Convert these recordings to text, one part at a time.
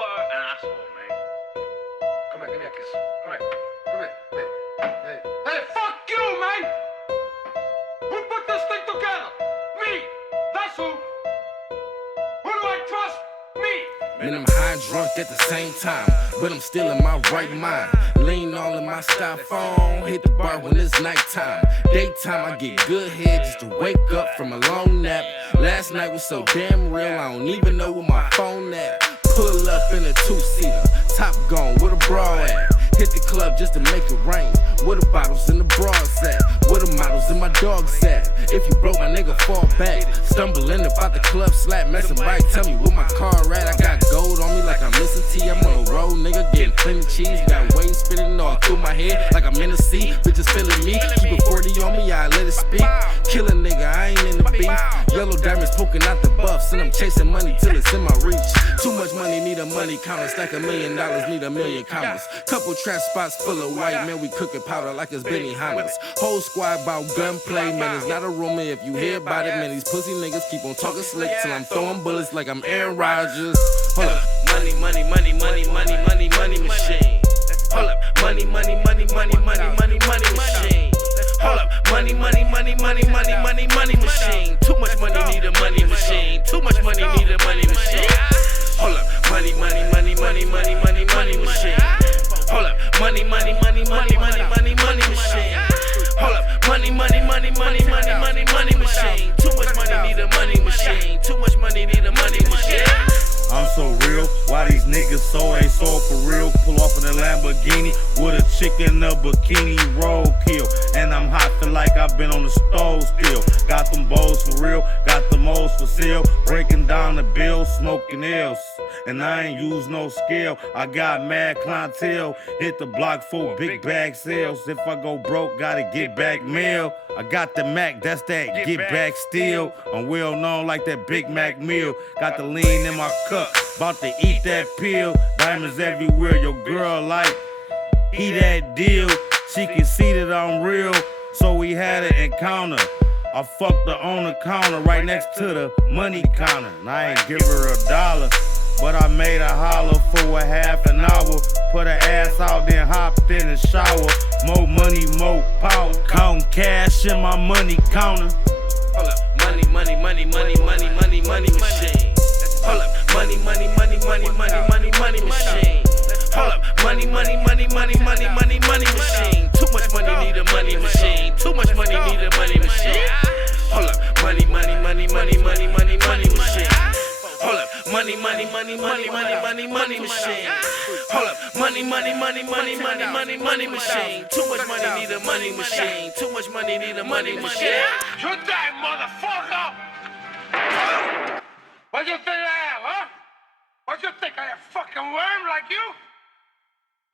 are an asshole, man. Come here, give me a kiss. Come here. Come here. Hey. Hey, fuck you, man! Who put this thing together? Me! That's who! Who do I trust? Me! Man, I'm high and drunk at the same time, but I'm still in my right mind. Lean all in my styrofoam, hit the bar when it's nighttime. Daytime, I get good head just to wake up from a long nap. Last night was so damn real, I don't even know where my phone at. Pull up in a two-seater, top gone, where the bra at? Hit the club just to make it rain. Where the bottles and the bras at? Where the models and my dogs at? If you broke, my nigga, fall back. Stumbling about the club, slap, met somebody, tell me where my car at. I got gold on me like I'm missing T. I'm on the road, nigga, getting plenty cheese. Got waves spinning all through my head like I'm in the sea. Bitches feeling me, keep a 40 on me, I let it speak. Kill a nigga, I ain't in the beef. Yellow diamonds poking out the buffs, and I'm chasing money till it's in my reach. Too much money, need a money counter. Stack $1 million, need a million commas. Couple trap spots full of white men, we cooking powder like it's Benny Hannas. Whole squad about gunplay, man, it's not a rumor if you hear about it, man. These pussy niggas keep on talking slick till I'm throwing bullets like I'm Aaron Rodgers. Hold up, money, money, money, money, money, money, money machine. Hold up, money, money, money, money, money, money, money machine. Hold up, money, money, money, money, money, money, money machine. Too much money, need a money machine. Too much money, need a money machine. Hold up, money, money, money, money, money, money, money machine. Hold up, money, money, money, money, money, money, money machine. Hold up, money, money, money, money, money, money, money machine. Too much money, need a money machine. Too much money, need a money machine. I'm so real, why these niggas so ain't so for real? Pull off in a Lamborghini with a chick in a bikini, roadkill. And I'm hot, feel like I've been on the stove still. Got them bowls for real, got them O's for sale. Breaking down the bill, smoking L's. And I ain't use no scale, I got mad clientele. Hit the block for big bag sales. If I go broke, gotta get back mail. I got the Mac, that's that get back still. I'm well known like that Big Mac meal. Got the lean in my cup, about to eat that pill. Diamonds everywhere, your girl like, he that deal. She can see that I'm real, so we had an encounter. I fucked her on the counter right next to the money counter. And I ain't give her $1, but I made her holler for a half an hour. Put her ass out, then hopped in the shower. More money, more power. Count cash in my money counter. Hold up, money, money, money, money, money, money, money machine. Hold up, money, money, money, money, money, money, money machine. Hold up, money, money, money, money, money, money, money machine. Too much money, need a money machine. Too much money, need a money machine. Hold up, money, money, money, money, money, money, money machine. Hold up, money, money, money, money, money, money, money machine. Hold up, money, money, money, money, money, money, money machine. Too much money, need a money machine. Too much money, need a money machine. You die, motherfucker! What you think I am, huh? What you think I am, fucking worm like you?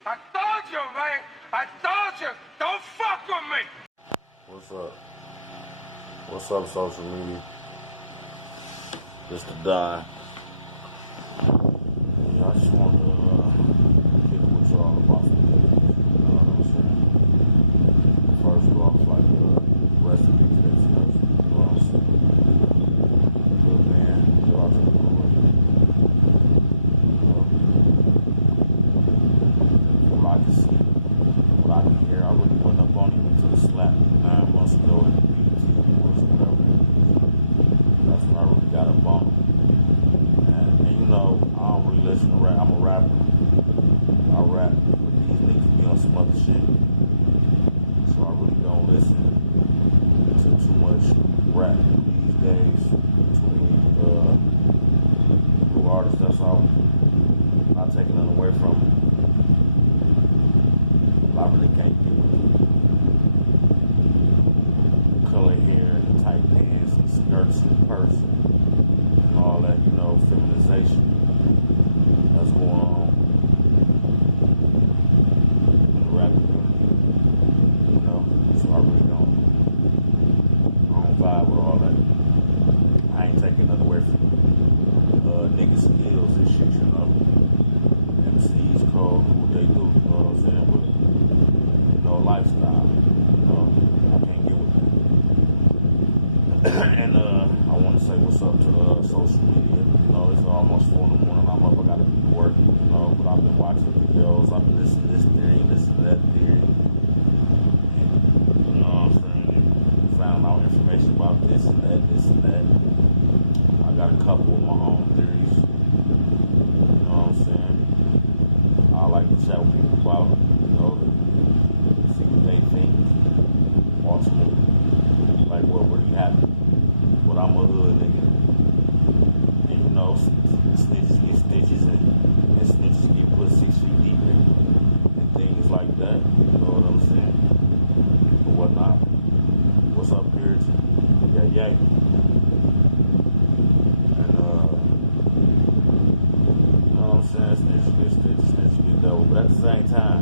I told you, man. I told you. Don't fuck with me. What's up? What's up, social media? Just to die. Yeah, I just wanted to get with y'all about some things. You know what I'm saying? First off, like rest in peace, you know what I'm saying? Good man, y'all to the Lord. From what I can see, what I can hear, I really went up on him until the slap 9 months ago in the BT Awards or whatever. That's when I really got a bump. And you know, I don't really listen to rap. I'm a rapper. I rap, but these niggas be on some other shit. So I really don't listen to too much rap these days. Too many new artists, that's all. Not taking nothing away from them. I really can't do color hair and tight pants and skirts and purse and all that, you know, feminization that's going on in the rap community, you know. So I really don't vibe with all that. I ain't taking nothing away from niggas' skills and shit, you know. MCs call who they do, you know what I'm saying? But lifestyle, you know, I can't get with that. And I want to say what's up to social media like to chat with people about, see what they think. Ultimately, like what really happened. But I'm a hood nigga. And snitches get stitches and snitches get put 6 feet deep and things like that. You know what I'm saying? Or whatnot. What's up, here? Yeah. And you know what I'm saying? Snitches get stitches, snitches get double. But at the same time,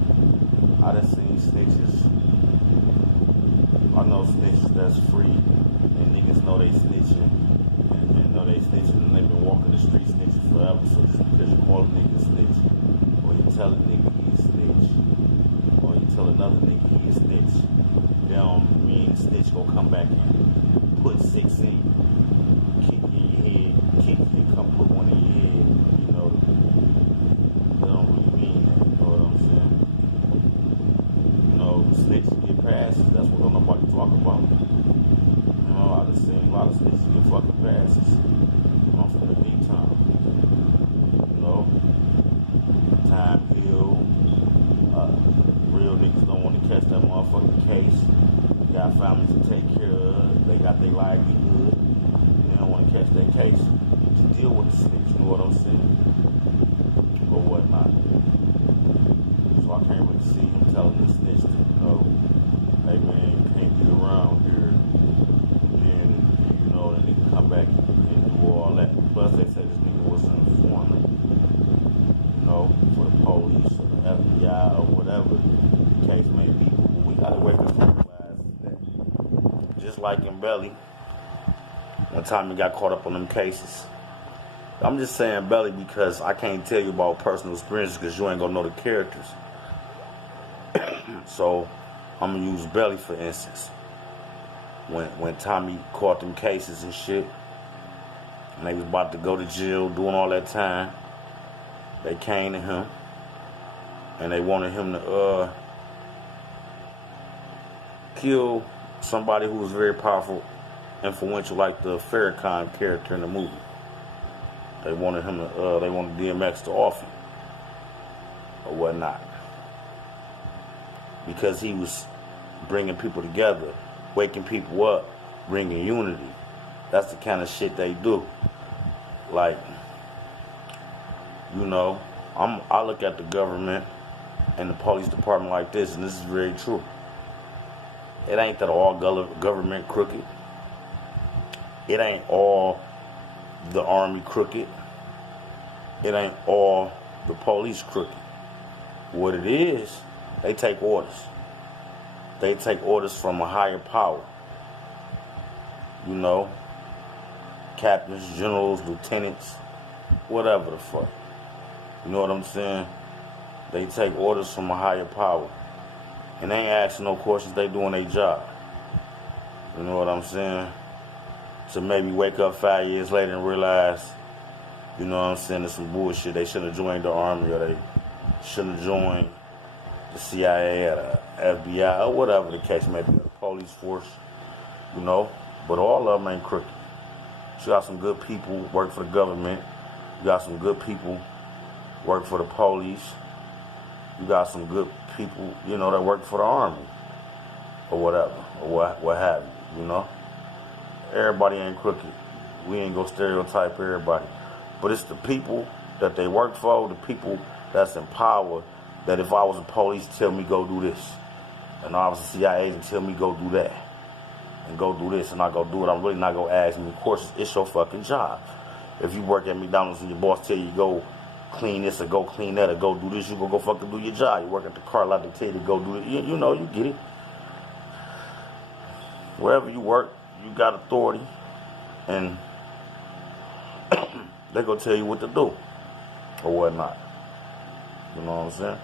I done seen snitches. I know snitches that's free and niggas know they snitching. And know they snitching and they been walking the street snitching forever. So just because you call a nigga a snitch, or you tell a nigga he a snitch, or you tell another nigga he a snitch, that don't mean the snitch gon' come back and put 6 in you, kick you in your head, kick you and come put one in your head. That don't really mean that. You know what I'm saying? Snitches get passes. That's what don't nobody talk about. I done seen a lot of snitches get fucking passes. I'm from the deep time. Time heal. Real niggas don't want to catch that motherfucking case. They got families to take care of. They got their livelihood. They don't want to catch that case. To deal with the snitch, you know what I'm saying? Or whatnot. So I can't really see him telling the snitch to, hey man, you can't get around here. And then nigga come back and do all that. Plus they said this nigga was an informant, for the police or the FBI or whatever the case may be. But we gotta wake up and realize that just like in Belly, one time he got caught up on them cases. I'm just saying Belly because I can't tell you about personal experiences because you ain't gonna know the characters. So I'm gonna use Belly for instance. When Tommy caught them cases and shit, and they was about to go to jail doing all that time, they came to him and they wanted him to kill somebody who was very powerful, influential, like the Farrakhan character in the movie. They wanted him to they wanted DMX to off him or whatnot. Because he was bringing people together, waking people up, bringing unity. That's the kind of shit they do. Like, I look at the government and the police department like this, and this is very true. It ain't that all government crooked. It ain't all the army crooked. It ain't all the police crooked. What it is, they take orders. They take orders from a higher power. Captains, generals, lieutenants, whatever the fuck. You know what I'm saying? They take orders from a higher power. And they ain't asking no questions, they doing their job. You know what I'm saying? To maybe wake up 5 years later and realize, there's some bullshit. They shouldn't have joined the army, or they shouldn't have joined the CIA or the FBI or whatever the case may be, the police force, But all of them ain't crooked. You got some good people work for the government. You got some good people work for the police. You got some good people, that work for the army or whatever, or what have you, Everybody ain't crooked. We ain't gonna stereotype everybody. But it's the people that they work for, the people that's in power, that if I was a police, tell me go do this. And I was a CIA agent, tell me go do that. And go do this, and I go do it. I'm really not gonna ask me. Of course, it's your fucking job. If you work at McDonald's and your boss tell you go clean this or go clean that or go do this, you gonna go fucking do your job. You work at the car lot, they tell you to go do it. You get it. Wherever you work, you got authority, and they gonna tell you what to do or whatnot. You know what I'm saying?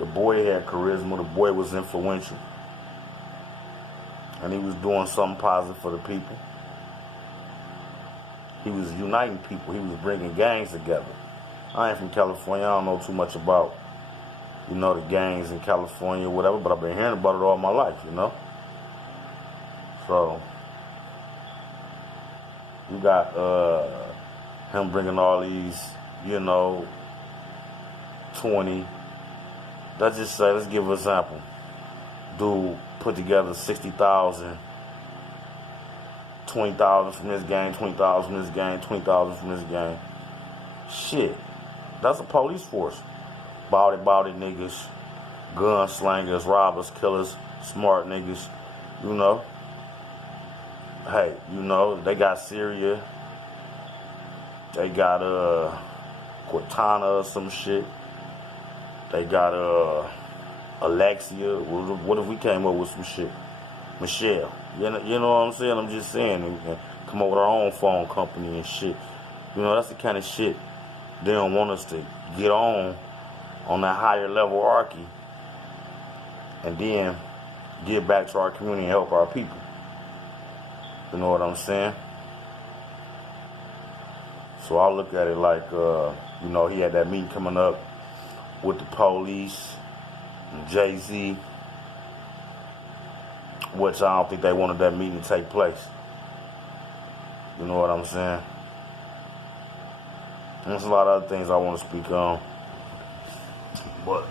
The boy had charisma. The boy was influential. And he was doing something positive for the people. He was uniting people. He was bringing gangs together. I ain't from California. I don't know too much about, the gangs in California or whatever, but I've been hearing about it all my life, So, you got him bringing all these, 20. Let's just say, let's give an example. Dude put together 60,000, 20,000 from this game, 20,000 from this game, 20,000 from this game. Shit, that's a police force. Bought it niggas, gunslingers, robbers, killers, smart niggas, you know. Hey, you know, they got Syria. They got Cortana or some shit. They got Alexia. What if we came up with some shit? Michelle. You know what I'm saying? I'm just saying, we can come up with our own phone company and shit. You know, that's the kind of shit they don't want us to get on that higher level hierarchy, and then give back to our community and help our people. You know what I'm saying? So I look at it like, you know, he had that meeting coming up with the police and Jay-Z, which I don't think they wanted that meeting to take place. You know what I'm saying? And there's a lot of other things I want to speak on, but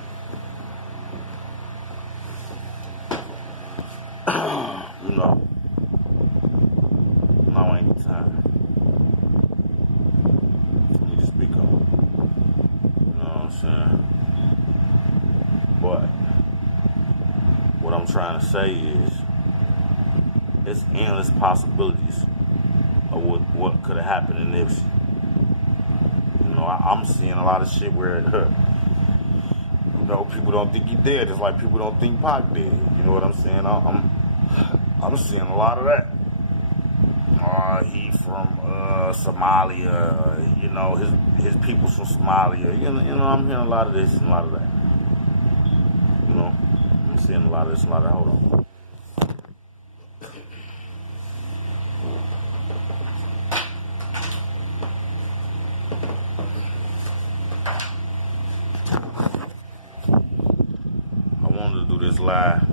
you know, now ain't the time for me to speak on. You know what I'm saying? But what I'm trying to say is, it's endless possibilities of what could have happened in Nipsey. You know, I'm seeing a lot of shit where you know, people don't think he dead. It's like people don't think Pac dead. You know what I'm saying? I'm seeing a lot of that. He from Somalia. You know, his people's from Somalia. You know, I'm hearing a lot of this and a lot of that. You know, I'm seeing a lot of this and a lot of that. Hold on. I wanted to do this live.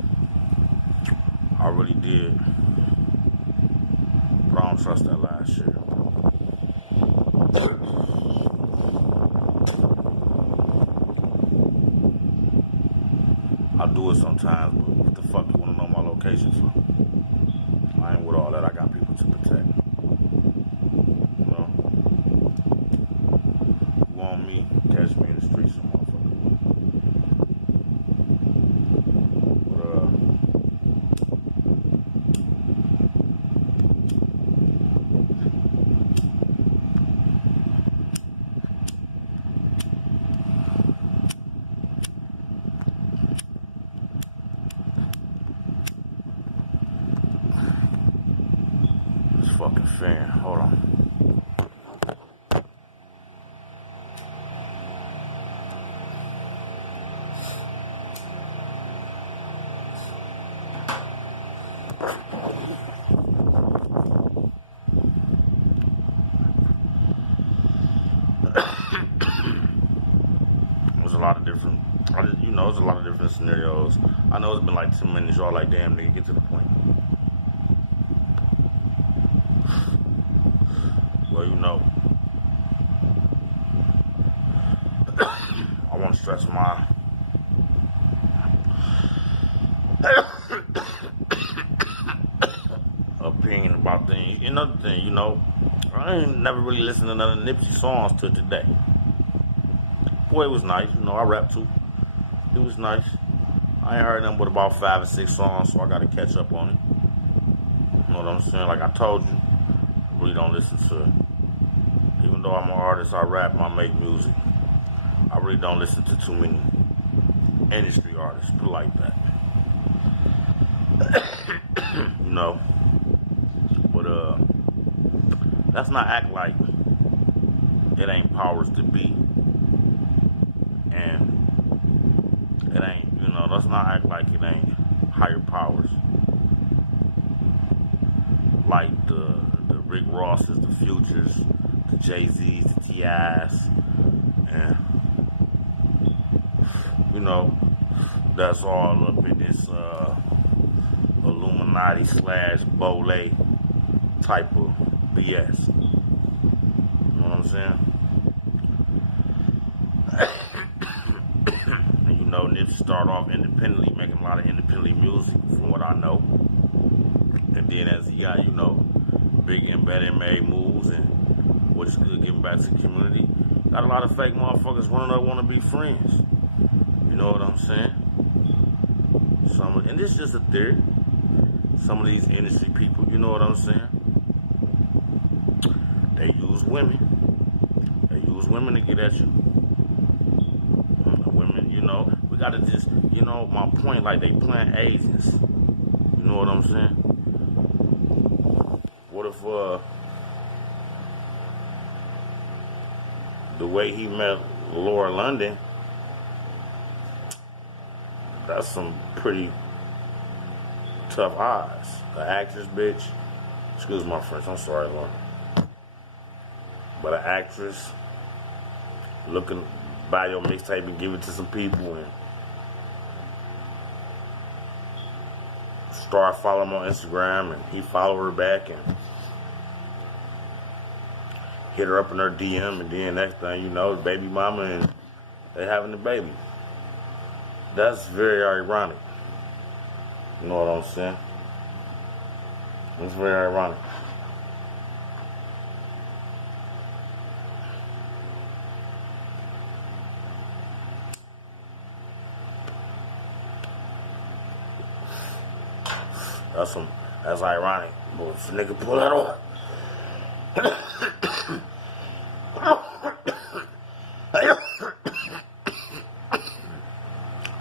I really did. But I don't trust that live shit. I do it sometimes, but what the fuck you want to know my location for? I ain't with all that. I got people to protect. You know? You want me? Catch me in the streets, some motherfucker. Fucking fan. Hold on. There's a lot of different, you know, there's a lot of different scenarios. I know it's been like 2 minutes. Y'all like, damn, nigga, get to the point. Well, you know, I want to stress my opinion about things. Another thing, you know, I ain't never really listened to none of Nipsey songs till today. Boy, it was nice. You know, I rap too. It was nice. I ain't heard nothing but about 5 or 6 songs, so I got to catch up on it. You know what I'm saying? Like I told you, I really don't listen to it. Even though I'm an artist, I rap, I make music. I really don't listen to too many industry artists, put it like that. You know, but let's not act like it ain't powers to be, and it ain't, you know, let's not act like it ain't higher powers, like the Rick Rosses, the Futures, the Jay-Z's, the T.I.'s, and you know, that's all up in this Illuminati / Bole type of BS. You know what I'm saying? You know, Nipsey started off independently, making a lot of independent music, from what I know. And then as he got, you know, bigger and better and made moves and what's good, giving back to the community, got a lot of fake motherfuckers running up want to be friends. You know what I'm saying? And this is just a theory. Some of these industry people, you know what I'm saying? They use women. They use women to get at you. Women, you know, we gotta just, you know, my point, like they playing agents. You know what I'm saying? What if, the way he met Laura London, that's some pretty tough odds. An actress, bitch. Excuse my French, I'm sorry, Lauren. But an actress looking, buy your mixtape and give it to some people and start following him on Instagram, and he follow her back and hit her up in her DM, and then next thing you know, the baby mama and they having the baby. That's very ironic. You know what I'm saying? It's very ironic. That's ironic. But if a nigga pull that off,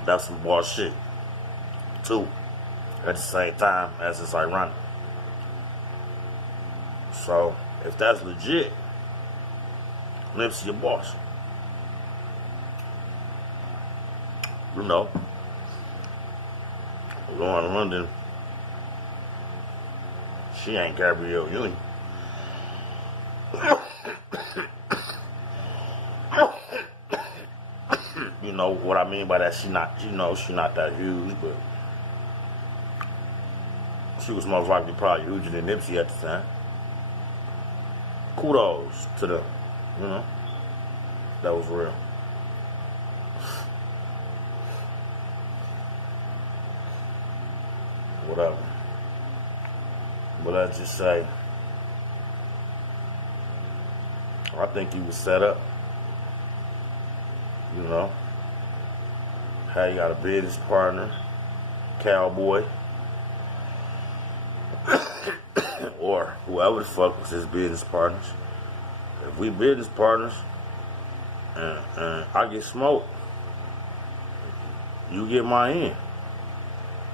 that's some bullshit too. At the same time as it's ironic. So if that's legit, Nipsey your boss. You know, Lauren London, she ain't Gabrielle Union. You know what I mean by that? She not, you know, she not that huge, but she was most likely probably huger than Nipsey at the time. Kudos to them, you know. That was real. Whatever. But let's just say, I think he was set up. You know. How you got a business partner, Cowboy, or whoever the fuck was his business partners. If we business partners and I get smoked, you get my end.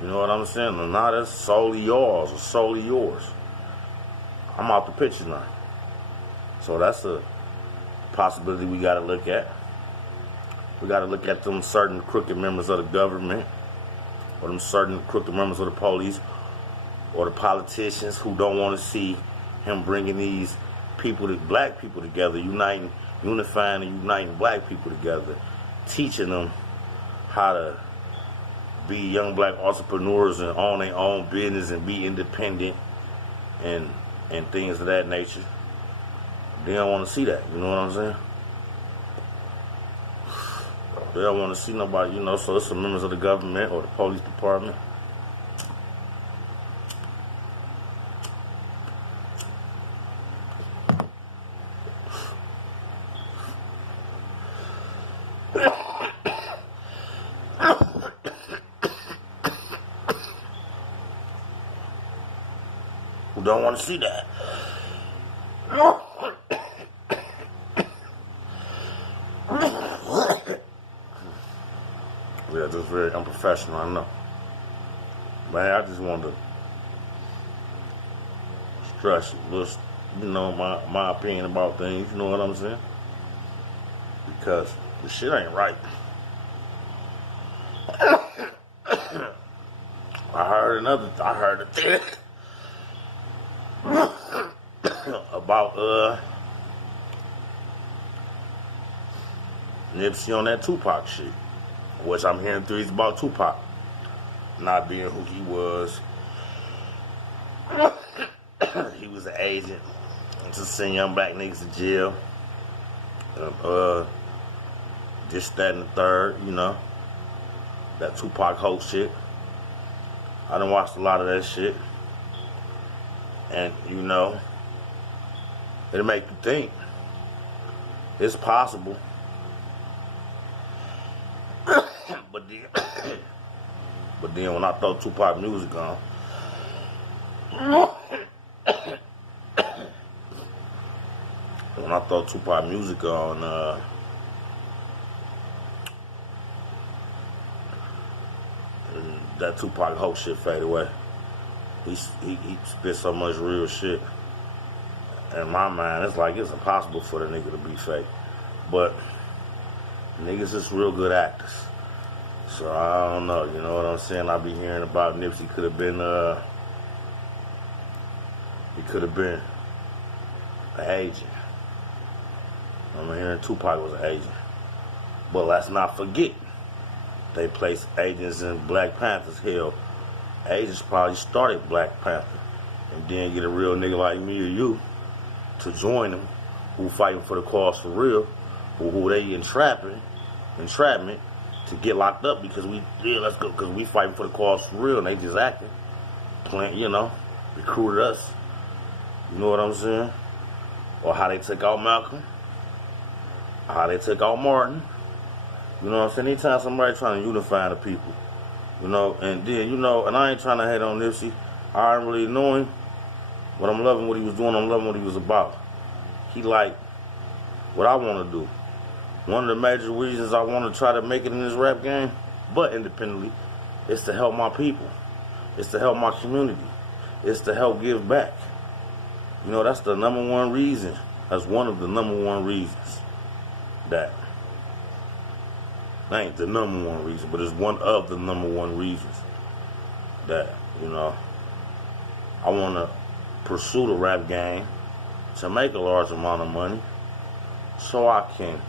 You know what I'm saying? And now that's solely yours or solely yours. I'm out the picture now. So that's a possibility we got to look at. We got to look at them certain crooked members of the government, or them certain crooked members of the police, or the politicians who don't want to see him bringing these people, black people together, unifying and uniting black people together, teaching them how to be young black entrepreneurs and own their own business and be independent and things of that nature. They don't want to see that, you know what I'm saying? They don't want to see nobody, you know, so it's the members of the government or the police department. Who don't want to see that. Yeah, just very unprofessional, I know. But hey, I just wanted to stress, just, you know, my opinion about things, you know what I'm saying? Because the shit ain't right. I heard a thing about Nipsey on that Tupac shit, which I'm hearing theories about Tupac not being who he was. He was an agent to send young black niggas to jail. this, that, and the third, you know. That Tupac hoax shit. I done watched a lot of that shit. And, you know, it'll make you think. It's possible. But then when I throw Tupac music on, that Tupac hoax shit fade away. He spit so much real shit. In my mind, it's like it's impossible for the nigga to be fake. But niggas is real good actors. So I don't know, you know what I'm saying? I be hearing about Nipsey could have been he could have been an agent. I'm hearing Tupac was an agent. But let's not forget, they placed agents in Black Panthers. Hell, agents probably started Black Panther and then get a real nigga like me or you to join them, who fighting for the cause for real, who they entrapment to get locked up because because we fighting for the cause for real, and they just acting, playing, you know, recruited us. You know what I'm saying? Or how they took out Malcolm, how they took out Martin. You know what I'm saying? Anytime somebody trying to unify the people, you know, and then, you know, and I ain't trying to hate on Nipsey. I don't really know him, but I'm loving what he was doing. I'm loving what he was about. He like what I want to do. One of the major reasons I want to try to make it in this rap game, but independently, is to help my people. It's to help my community. It's to help give back. You know, that's the number one reason. That's one of the number one reasons that ain't the number one reason, but it's one of the number one reasons that, you know, I want to pursue the rap game to make a large amount of money so I can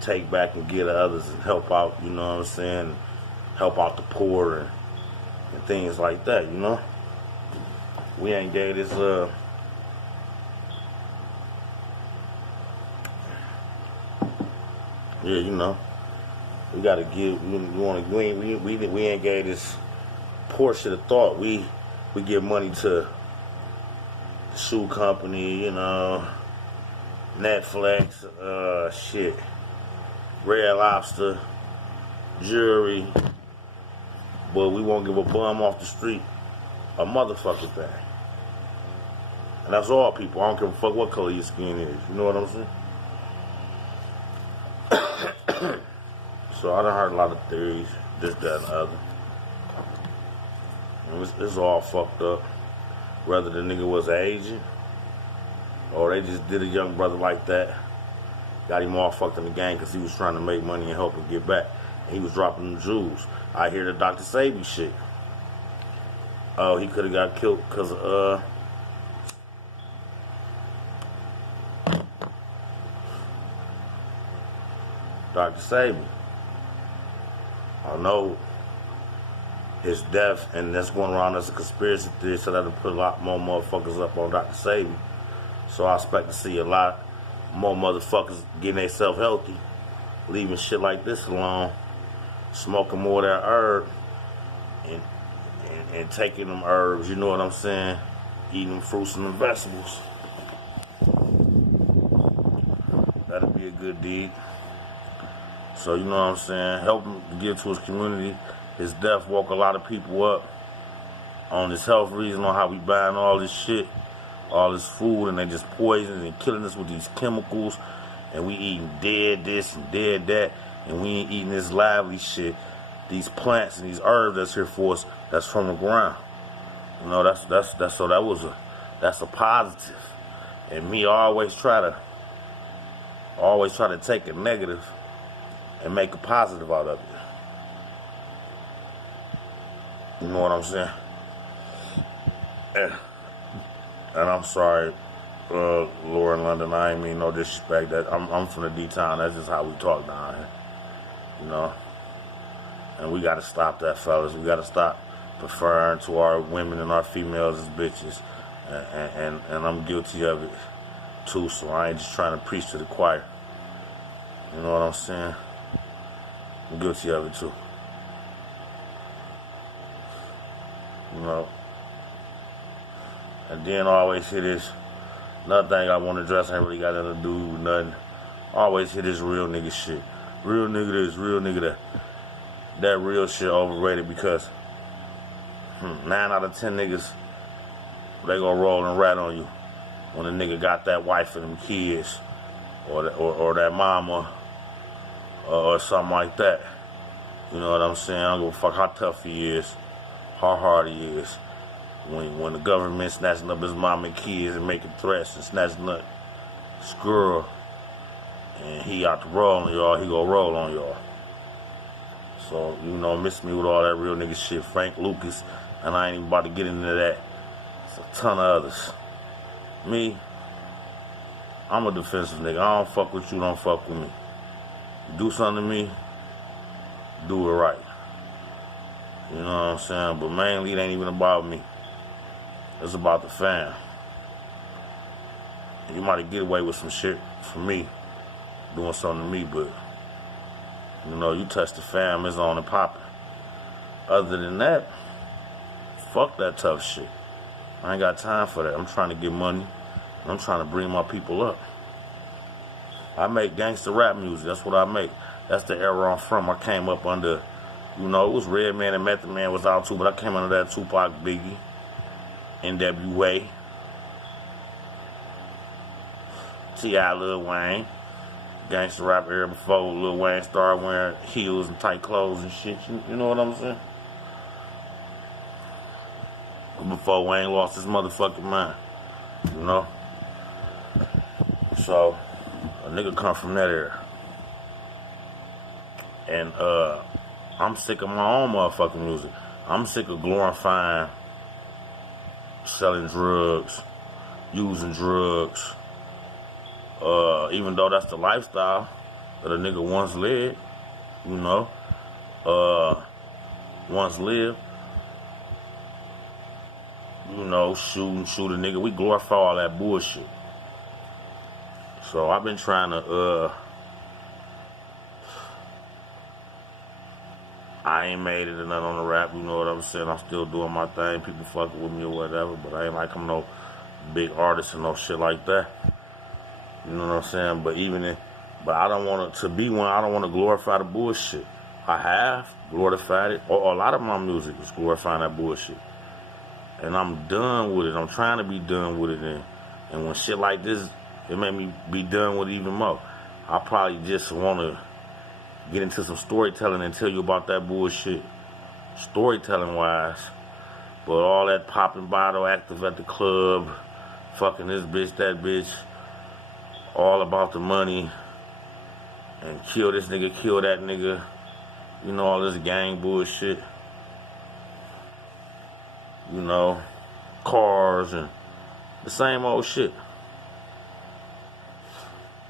take back and give to others and help out, you know what I'm saying, help out the poor and things like that, you know. We ain't gave this yeah, you know, we gotta give. We ain't gave this portion of thought. We give money to the shoe company, you know, Netflix, shit, Red Lobster, jewelry, but we won't give a bum off the street a motherfucking thing. And that's all people. I don't give a fuck what color your skin is. You know what I'm saying? So I done heard a lot of theories, this, that, and the other. And it's all fucked up. Whether the nigga was an agent, or they just did a young brother like that, got him all fucked in the game because he was trying to make money and help him get back. And he was dropping them jewels. I hear the Dr. Sabi shit. Oh, he could have got killed because of, Dr. Sabi. I know his death, and that's going around as a conspiracy theory, so that'll put a lot more motherfuckers up on Dr. Sabi. So I expect to see a lot more motherfuckers getting themselves healthy, leaving shit like this alone, smoking more of that herb, and taking them herbs, you know what I'm saying? Eating them fruits and them vegetables. That'll be a good deed. So, you know what I'm saying? Help him to give to his community. His death woke a lot of people up on this health reason, on how we buying all this shit, all this food, and they just poisoning and killing us with these chemicals, and we eating dead this and dead that, and we ain't eating this lively shit, these plants and these herbs that's here for us, that's from the ground. You know, that's a positive. And me always try to take a negative and make a positive out of it. You know what I'm saying? And I'm sorry, Laura in London, I ain't mean no disrespect. That I'm from the D-Town. That's just how we talk down here. You know? And we gotta stop that, fellas. We gotta stop preferring to our women and our females as bitches. And I'm guilty of it too, so I ain't just trying to preach to the choir. You know what I'm saying? I'm guilty of it too. You know. And then I always hear this. Another thing I want to address ain't really got nothing to do with nothing. I always hear this real nigga shit. Real nigga this, real nigga that. That real shit overrated because 9 out of 10 niggas, they gonna roll and rat on you when a nigga got that wife and them kids or that mama or something like that. You know what I'm saying? I don't give a fuck how tough he is, how hard he is. When the government snatching up his mom and kids and making threats and snatching up squirrel and he out to roll on y'all, he gonna roll on y'all. So, you know, miss me with all that real nigga shit. Frank Lucas, and I ain't even about to get into that. It's a ton of others. Me, I'm a defensive nigga. I don't fuck with you, don't fuck with me. You do something to me, do it right. You know what I'm saying? But mainly it ain't even about me. It's about the fam. You might get away with some shit from me, doing something to me, but you know, you touch the fam, it's on and popping. Other than that, fuck that tough shit. I ain't got time for that. I'm trying to get money. I'm trying to bring my people up. I make gangster rap music. That's what I make. That's the era I'm from. I came up under, you know, it was Redman and Method Man was out too, but I came under that Tupac, Biggie, NWA, T.I. Lil Wayne. Gangster rap era before Lil Wayne started wearing heels and tight clothes and shit. You know what I'm saying? Before Wayne lost his motherfucking mind. You know? So, a nigga come from that era. And, I'm sick of my own motherfucking music. I'm sick of glorifying selling drugs, using drugs. Even though that's the lifestyle that a nigga once led, you know, once lived, you know, shoot a nigga. We glorify all that bullshit. So I've been trying to, I ain't made it or nothing on the rap, you know what I'm saying? I'm still doing my thing, people fucking with me or whatever, but I ain't like I'm no big artist and no shit like that. You know what I'm saying? But I don't want it to be one. I don't want to glorify the bullshit. I have glorified it. Or a lot of my music is glorifying that bullshit. And I'm done with it. I'm trying to be done with it. And when shit like this, it made me be done with it even more. I probably just want to get into some storytelling and tell you about that bullshit. Storytelling wise. But all that popping bottle, active at the club, fucking this bitch, that bitch. All about the money and kill this nigga, kill that nigga, you know, all this gang bullshit, you know, cars and the same old shit.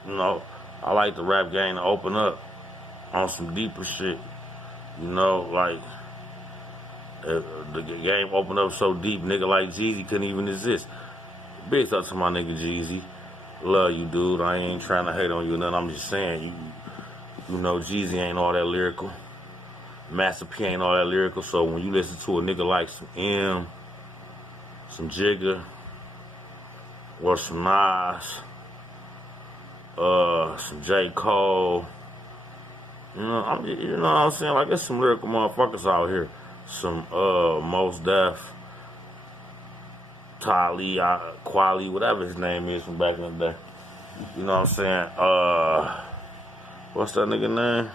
You know, I like the rap game to open up on some deeper shit, you know, like the game opened up so deep, nigga like Jeezy couldn't even exist. Big up to my nigga Jeezy. Love you, dude. I ain't trying to hate on you or nothing. I'm just saying, you know, Jeezy ain't all that lyrical. Master P ain't all that lyrical. So when you listen to a nigga like some M, some Jigga, or some Nas, some J. Cole, you know what I'm saying? Like, there's some lyrical motherfuckers out here. Some Mos Def, Tali, Kweli, whatever his name is from back in the day. You know what I'm saying? What's that nigga name?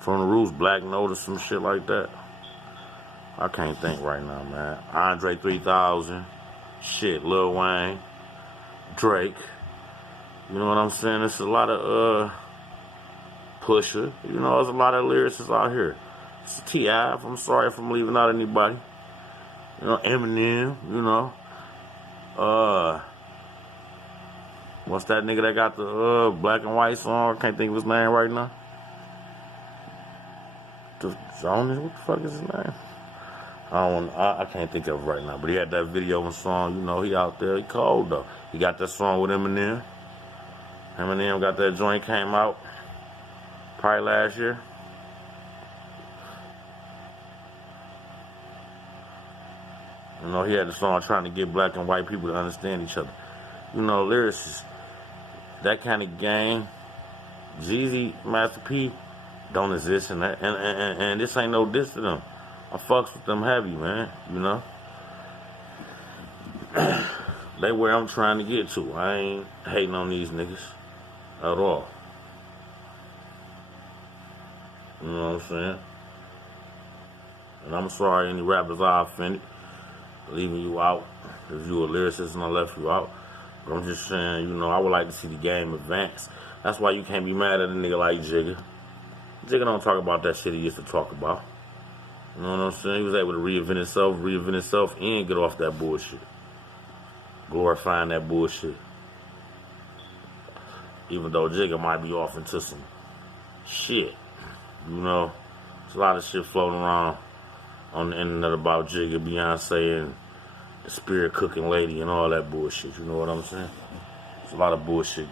From the Roots, Black Note or some shit like that. I can't think right now, man. Andre 3000, shit, Lil Wayne, Drake. You know what I'm saying? There's a lot of Pusha. You know, there's a lot of lyricists out here. It's T.I. I'm sorry if I'm leaving out anybody. You know, Eminem, you know. What's that nigga that got the black and white song? I can't think of his name right now. Jonas, what the fuck is his name? I can't think of it right now. But he had that video and song, you know, he out there, he cold though. He got that song with Eminem. Him and them got that joint came out probably last year. You know, he had the song trying to get black and white people to understand each other. You know, lyricists, that kind of gang, Jeezy, Master P, don't exist in that. And this ain't no diss to them. I fucks with them heavy, man, you know. They where I'm trying to get to. I ain't hating on these niggas at all. You know what I'm saying? And I'm sorry any rappers I offended, leaving you out. If you a lyricist and I left you out. But I'm just saying, you know, I would like to see the game advance. That's why you can't be mad at a nigga like Jigga. Jigga don't talk about that shit he used to talk about. You know what I'm saying? He was able to reinvent himself, and get off that bullshit. Glorifying that bullshit. Even though Jigga might be off into some shit. You know, there's a lot of shit floating around on the internet about Jigga, Beyonce, and the spirit cooking lady and all that bullshit. You know what I'm saying? There's a lot of bullshit,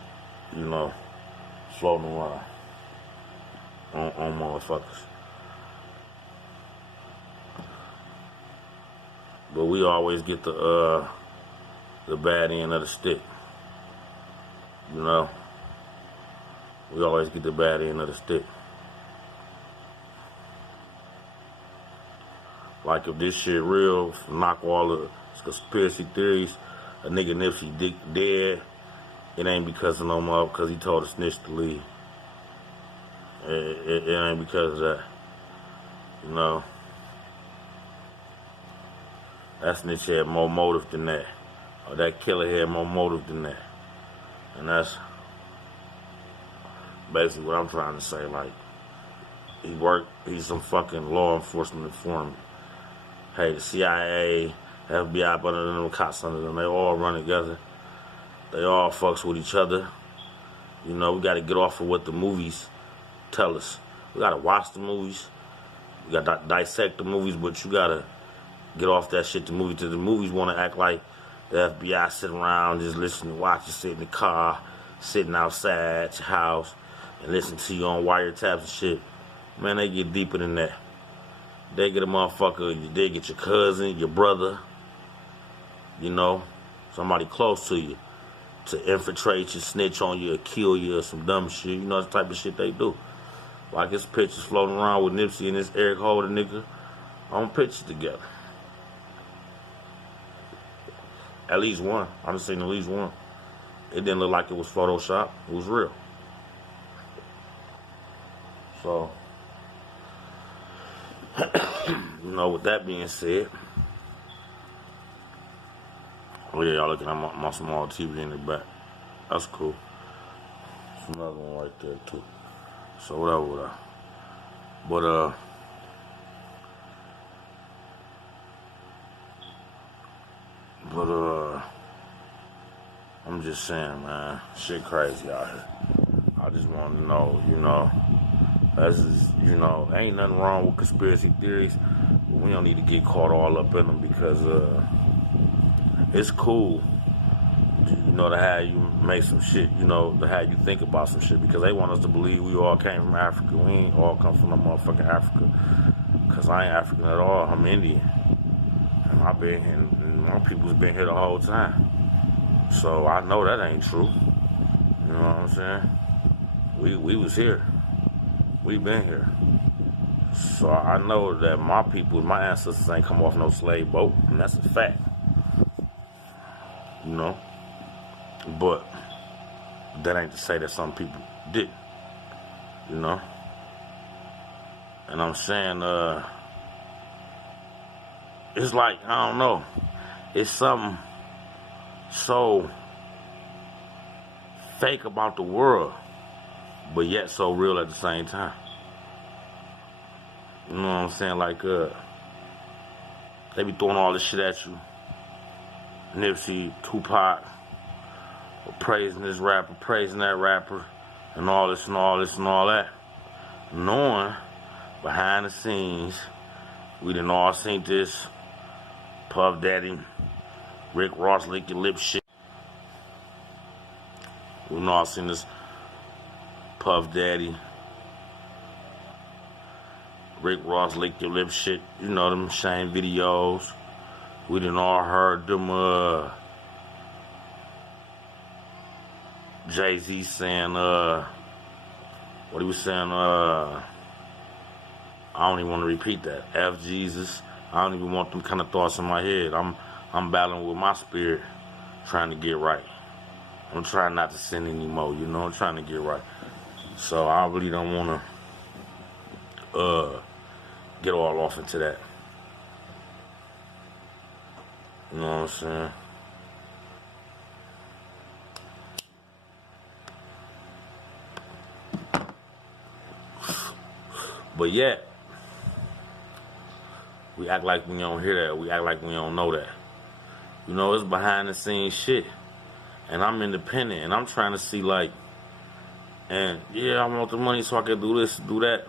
you know, floating around on motherfuckers. But we always get the bad end of the stick. You know? We always get the bad end of the stick. Like if this shit real, knock all the conspiracy theories, a nigga Nipsey dead, it ain't because of no more, because he told a snitch to leave. It ain't because of that. You know? That snitch had more motive than that. Or that killer had more motive than that. And that's basically what I'm trying to say. Like, he's some fucking law enforcement informant. Hey, the CIA, FBI, but under them cops under them, they all run together. They all fucks with each other. You know, we gotta get off of what the movies tell us. We gotta watch the movies. We gotta dissect the movies, but you gotta get off that shit to movies, because the movies wanna act like the FBI sitting around just listening, watching, sit in the car, sitting outside your house, and listen to you on wiretaps and shit. Man, they get deeper than that. They get a motherfucker, they get your cousin, your brother, you know, somebody close to you to infiltrate you, snitch on you, or kill you, or some dumb shit. You know, the type of shit they do. Like his pictures floating around with Nipsey and this Eric Holder nigga on pictures together. At least one. I done seen at least one. It didn't look like it was Photoshop. It was real. So, you know, with that being said, oh yeah, y'all looking at my small TV in the back. That's cool. There's another one right there too. So whatever. But I'm just saying, man, shit crazy out here. I just want to know, you know, that's just, you know, ain't nothing wrong with conspiracy theories, but we don't need to get caught all up in them, because it's cool, you know, to have you make some shit, you know, to have you think about some shit, because they want us to believe we all came from Africa. We ain't all come from no motherfucking Africa, because I ain't African at all. I'm Indian, and I've been here, and my people's been here the whole time. So I know that ain't true. You know what I'm saying? We was here. We been here. So I know that my people, my ancestors ain't come off no slave boat, and that's a fact. You know? But that ain't to say that some people didn't. You know? And I'm saying, it's like, I don't know, it's something so fake about the world, but yet so real at the same time. You know what I'm saying? Like, they be throwing all this shit at you. Nipsey, Tupac, praising this rapper, praising that rapper, and all this and all this and all that. Knowing behind the scenes, we done all seen this Puff Daddy, Rick Ross lick your lip shit. We've all seen this Puff Daddy, Rick Ross, Lick Your Lips shit. You know them shame videos. We done all heard them, Jay-Z saying, what he was saying, I don't even want to repeat that. F Jesus. I don't even want them kind of thoughts in my head. I'm battling with my spirit, trying to get right. I'm trying not to sin anymore, you know. I'm trying to get right. So I really don't want to get all off into that. You know what I'm saying? But yet, we act like we don't hear that. We act like we don't know that. You know, it's behind the scenes shit. And I'm independent, and I'm trying to see, like, and yeah, I want the money so I can do this, do that.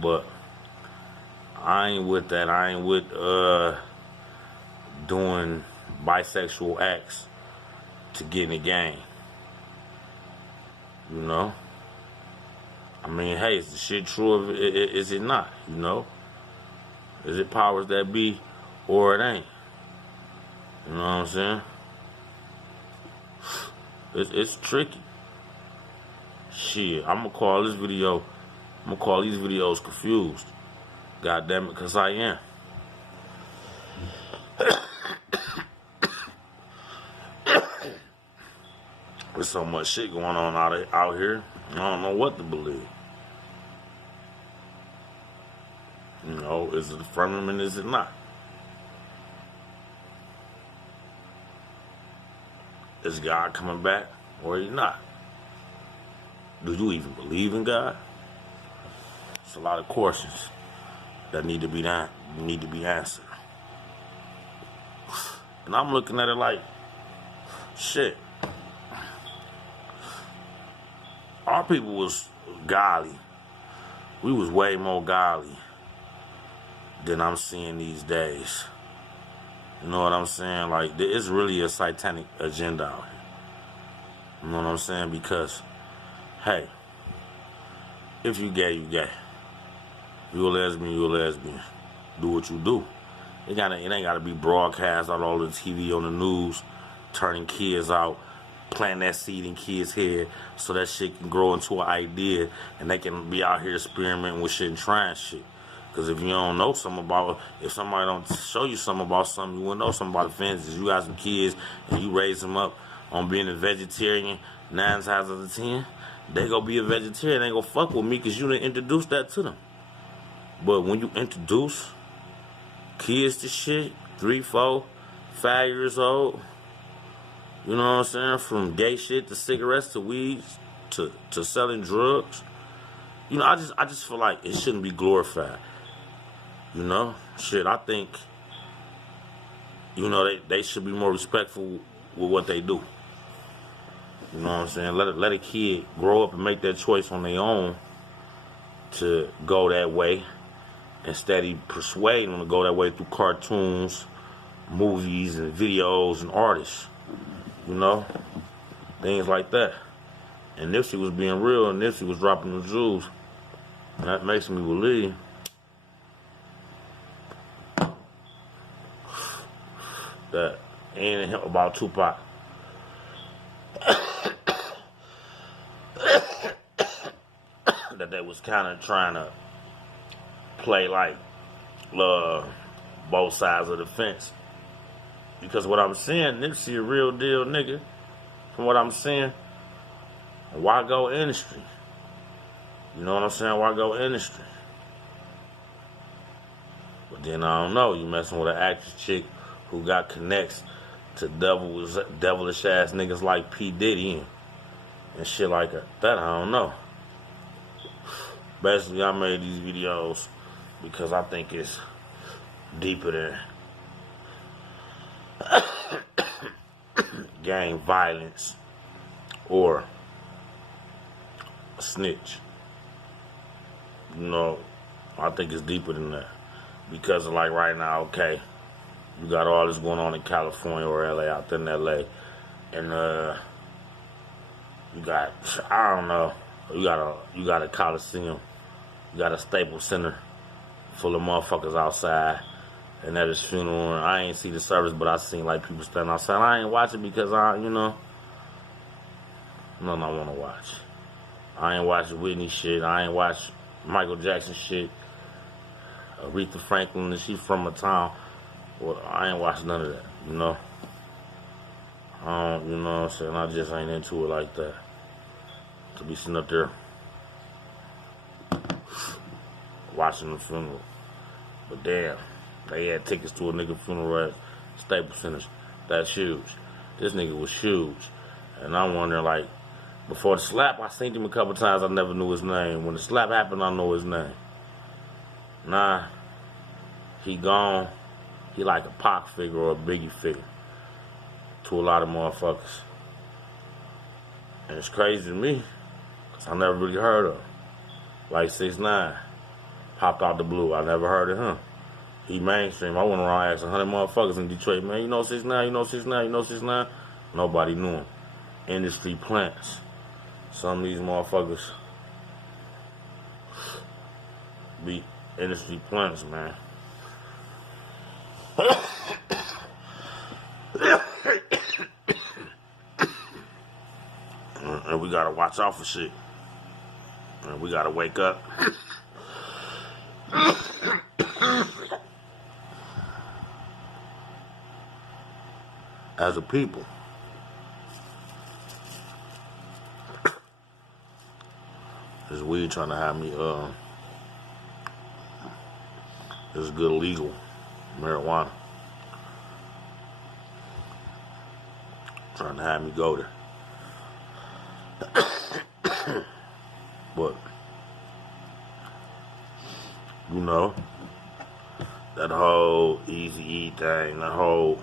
But I ain't with that. I ain't with doing bisexual acts to get in the game. You know? I mean, hey, is the shit true? Is it not? You know? Is it powers that be or it ain't? You know what I'm saying? It's tricky. Shit, I'm gonna call these videos confused. God damn it, cause I am. There's so much shit going on out here. I don't know what to believe. You know, is it a firmament? Is it not? Is God coming back or is he not? Do you even believe in God? It's a lot of questions that need to be answered. And I'm looking at it like, shit. Our people was godly. We was way more godly than I'm seeing these days. You know what I'm saying? Like, it's really a satanic agenda out here. You know what I'm saying? Because, hey, if you gay, you gay. You a lesbian, you a lesbian. Do what you do. It ain't gotta be broadcast on all the TV, on the news, turning kids out, planting that seed in kids' head so that shit can grow into an idea and they can be out here experimenting with shit and trying shit. Because if you don't know something about, if somebody don't show you something about something, you wouldn't know something about the fences. You got some kids and you raise them up on being a vegetarian, 9 times out of 10, they gonna be a vegetarian. They gonna fuck with me because you didn't introduce that to them. But when you introduce kids to shit, 3, 4, 5 years old, you know what I'm saying? From gay shit to cigarettes to weed to selling drugs. You know, I just feel like it shouldn't be glorified. You know? Shit, I think, you know, they should be more respectful with what they do. You know what I'm saying? Let a kid grow up and make that choice on their own to go that way instead of persuading them to go that way through cartoons, movies, and videos and artists. You know? Things like that. And Nipsey was being real, and Nipsey was dropping the jewels. And that makes me believe that ain't about Tupac. That they was kind of trying to play like both sides of the fence. Because what I'm saying, Nipsey a real deal nigga. From what I'm saying, why go industry? You know what I'm saying? Why go industry? But then I don't know. You messing with an actress chick who got connects to devilish ass niggas like P. Diddy and shit like that. I don't know. Basically, I made these videos because I think it's deeper than gang violence or a snitch. You know, I think it's deeper than that. Because like right now, okay, you got all this going on in California or LA, out there in LA, And you got, I don't know, you got a Coliseum, you got a Staples Center full of motherfuckers outside. And at his funeral, I ain't see the service, but I seen like people standing outside. I ain't watching because nothing I want to watch. I ain't watch Whitney shit. I ain't watch Michael Jackson shit. Aretha Franklin, and she's from a town. Well, I ain't watched none of that, I don't, you know what I'm saying? I just ain't into it like that. To be sitting up there watching the funeral. But damn, they had tickets to a nigga funeral at Staples Center. That's huge. This nigga was huge. And I'm wondering, like, before the slap, I seen him a couple times. I never knew his name. When the slap happened, I know his name. Nah, he gone. He like a Pac figure or a Biggie figure to a lot of motherfuckers. And it's crazy to me, because I never really heard of him. Like 6ix9ine, popped out the blue. I never heard of him. He mainstream. I went around asking 100 motherfuckers in Detroit, man, you know 6ix9ine, you know 6ix9ine, you know 6ix9ine? Nobody knew him. Industry plants. Some of these motherfuckers be industry plants, man. And we gotta watch out for shit. And we gotta wake up. As a people. This weed trying to have me, this is good legal marijuana. Trying to have me go there. But, that whole Easy-E thing, the whole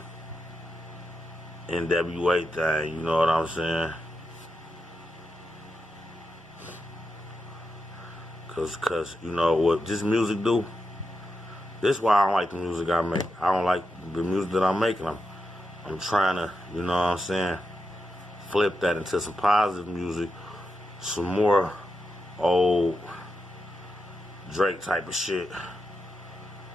NWA thing, you know what I'm saying? Cause you know what this music do? This is why I don't like the music I make. I don't like the music that I'm making. I'm trying to, you know what I'm saying, flip that into some positive music, some more old Drake type of shit.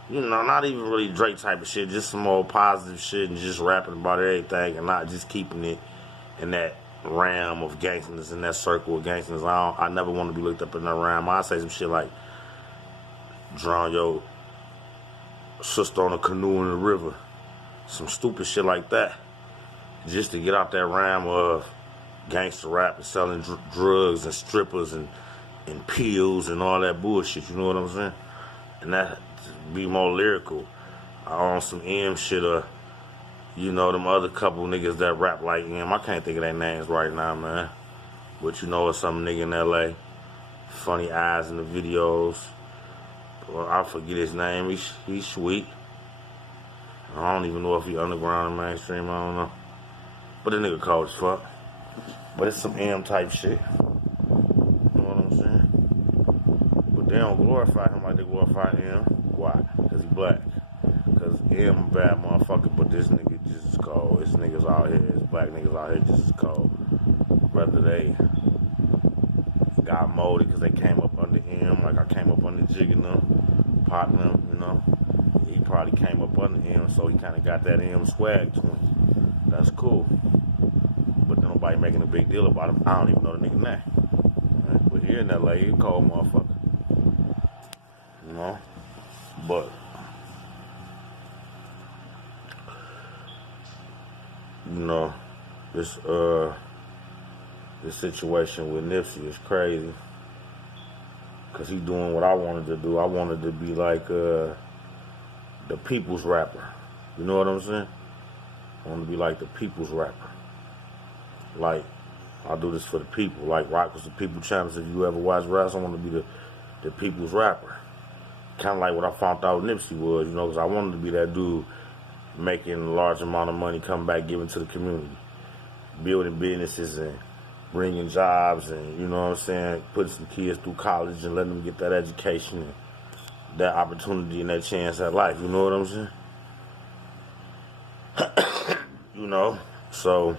Not even really Drake type of shit, just some old positive shit and just rapping about everything and not just keeping it in that realm of gangsters, in that circle of gangsters. I never want to be looked up in that realm. I say some shit like, drown your sister on a canoe in the river. Some stupid shit like that. Just to get out that realm of gangster rap and selling drugs and strippers and pills and all that bullshit, you know what I'm saying? And that be more lyrical. On some M shit or, them other couple niggas that rap like him. I can't think of their names right now, man. But it's some nigga in LA. Funny eyes in the videos. Well, I forget his name. He's sweet. I don't even know if he underground or mainstream. I don't know. But the nigga cold as fuck. But it's some M type shit. You know what I'm saying? But they don't glorify him like they glorify M. Why? Because he black. Because M a bad motherfucker, but this nigga just as cold. This niggas out here, this black niggas out here just as cold. Whether they got molded because they came up under M, like I came up under Jig and them, Pot and them, He probably came up under M, so he kind of got that M swag to him. That's cool. But then nobody making a big deal about him. I don't even know the nigga name. Right? But here in LA, he a cold motherfucker. But this situation with Nipsey is crazy. Cause he doing what I wanted to do. I wanted to be like the people's rapper. You know what I'm saying? I want to be like the people's rapper. Like, I do this for the people. Like Rock was the people champions. If you ever watch raps, I want to be the people's rapper. Kind of like what I found out Nipsey was, because I wanted to be that dude making a large amount of money, coming back, giving to the community, building businesses and bringing jobs and, you know what I'm saying, putting some kids through college and letting them get that education and that opportunity and that chance at life, you know what I'm saying? So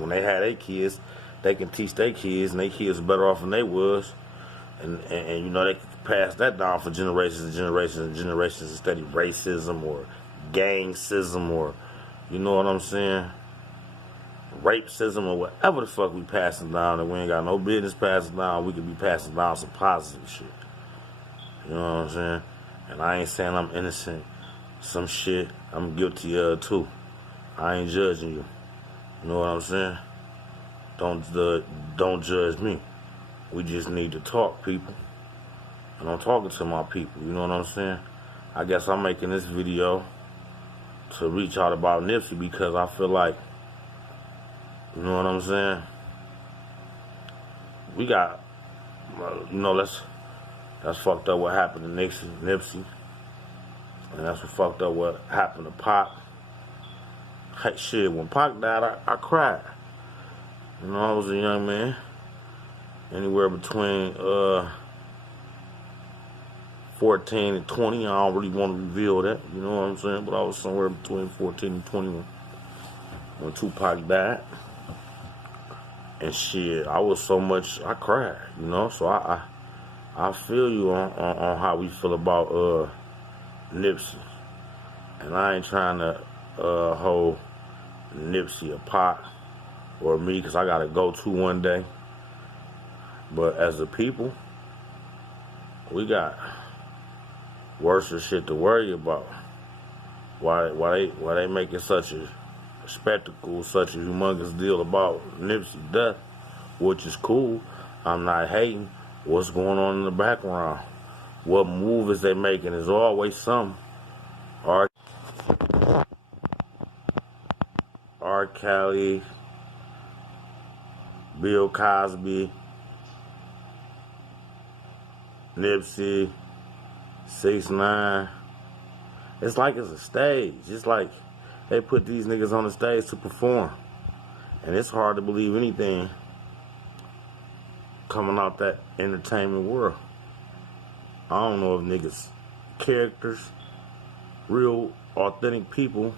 when they had their kids, they can teach their kids, and their kids are better off than they was. And you know, they can pass that down for generations and generations and generations instead of racism or gangsism or, you know what I'm saying, rapeism or whatever the fuck we passing down that we ain't got no business passing down. We could be passing down some positive shit. You know what I'm saying? And I ain't saying I'm innocent. Some shit I'm guilty of too. I ain't judging you. You know what I'm saying? Don't judge me. We just need to talk, people. And I'm talking to my people, you know what I'm saying? I guess I'm making this video to reach out about Nipsey because I feel like, you know what I'm saying? We got, you know, that's fucked up what happened to Nipsey. And that's what fucked up what happened to Pac. Hey, shit, when Pac died, I cried. You know, I was a young man. Anywhere between 14 and 20. I don't really want to reveal that, you know what I'm saying? But I was somewhere between 14 and 21 when Tupac died. And shit, I cried, you know? So I feel you on how we feel about Nipsey. And I ain't trying to hold Nipsey apart or me, because I got to go to one day. But as a people, we got worse shit to worry about. Why they making such a spectacle, such a humongous deal about Nipsey's death, which is cool. I'm not hating. What's going on in the background? What move is they making? There's always some. R. Kelly, Bill Cosby, Nipsey, 6ix9ine. It's like it's a stage. It's like they put these niggas on the stage to perform. And it's hard to believe anything coming out that entertainment world. I don't know if niggas characters, real authentic people,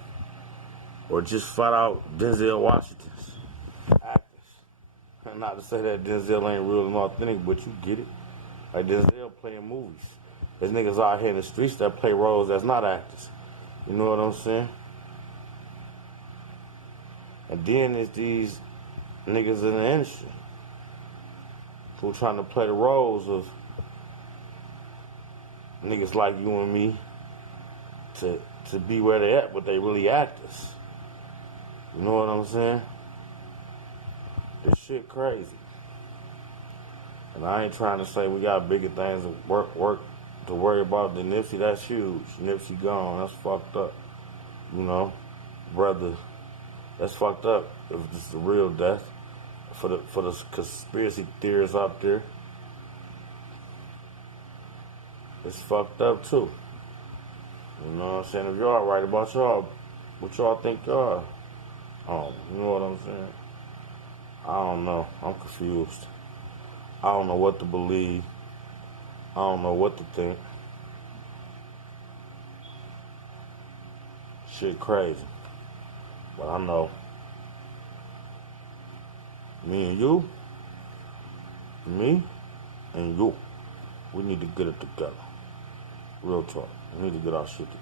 or just flat out Denzel Washington's actors. And not to say that Denzel ain't real and authentic, but you get it. Like Denzel playing movies. There's niggas out here in the streets that play roles that's not actors. You know what I'm saying? And then there's these niggas in the industry who trying to play the roles of niggas like you and me to be where they at, but they really actors. You know what I'm saying? This shit crazy. And I ain't trying to say we got bigger things to work to worry about than Nipsey. That's huge. Nipsey gone. That's fucked up. You know, brother. That's fucked up. If this is a real death, for the conspiracy theorists out there, it's fucked up too. You know what I'm saying? If y'all right about y'all, what y'all think y'all? Oh, you know what I'm saying? I don't know. I'm confused. I don't know what to believe. I don't know what to think. Shit crazy. But I know me and you, me and you, we need to get it together. Real talk. We need to get our shit together.